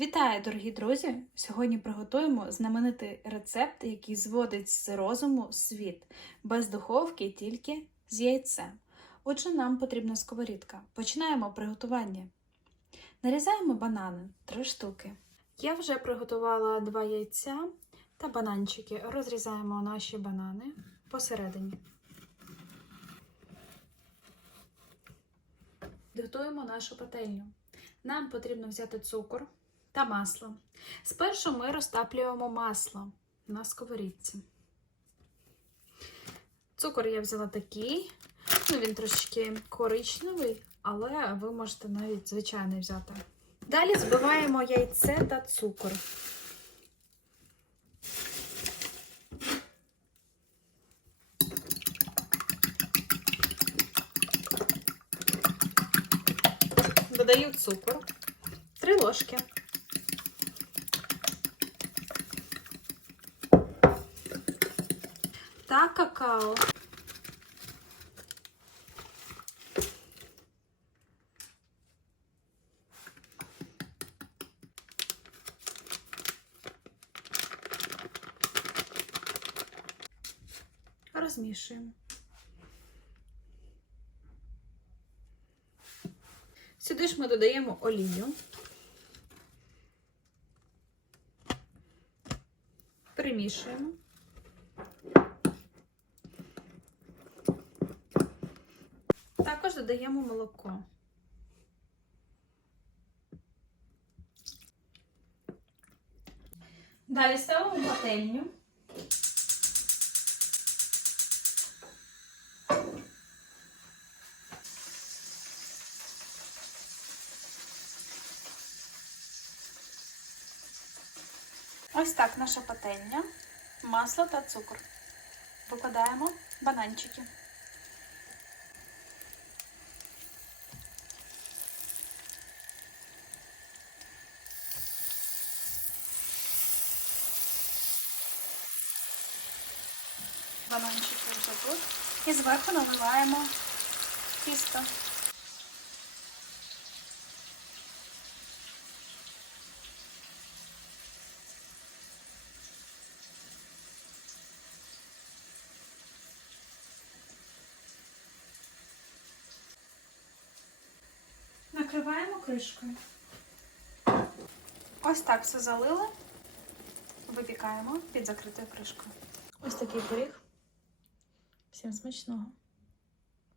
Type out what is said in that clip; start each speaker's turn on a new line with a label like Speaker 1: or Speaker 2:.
Speaker 1: Вітаю, дорогі друзі! Сьогодні приготуємо знаменитий рецепт, який зводить з розуму світ без духовки, тільки з яйцем. Отже, нам потрібна сковорідка. Починаємо приготування. Нарізаємо банани 3 штуки. Я вже приготувала 2 яйця та бананчики. Розрізаємо наші банани посередині. Готуємо нашу пательню. Нам потрібно взяти цукор та масло. Спершу ми розтаплюємо масло на сковорідці. Цукор я взяла такий, ну він трошечки коричневий, але ви можете навіть звичайний взяти. Далі збиваємо яйце та цукор. Додаю цукор, 3 ложки. Та какао. Розмішуємо. Сюди ж ми додаємо олію. Перемішуємо. Також додаємо молоко. Далі ставимо пательню. Ось так наша пательня, масло та цукор. Викладаємо бананчики. Бананчики вже тут. І зверху наливаємо тісто. Накриваємо кришкою. Ось так все залили. Випікаємо під закритою кришкою. Ось такий пиріг. Всім смачного.